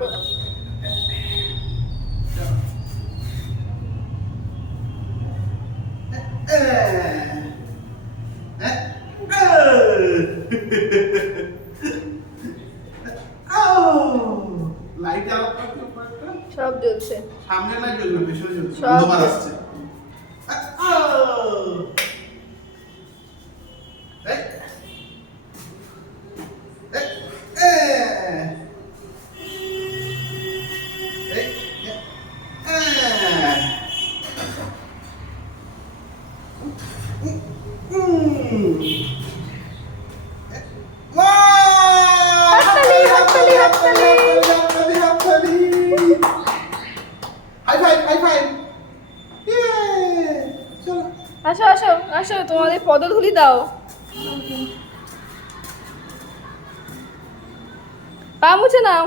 Light জ্বালাও সব জ্বলছে, সামনে লাইট জ্বলবে, পেছনে জ্বলবে, সব অন্ধকার আসছে। হাততালি, হাততালি। High five, high five. চলো আসো আসো আসো, তোমাদের পদধূলি দাও। পা মুছে নাও।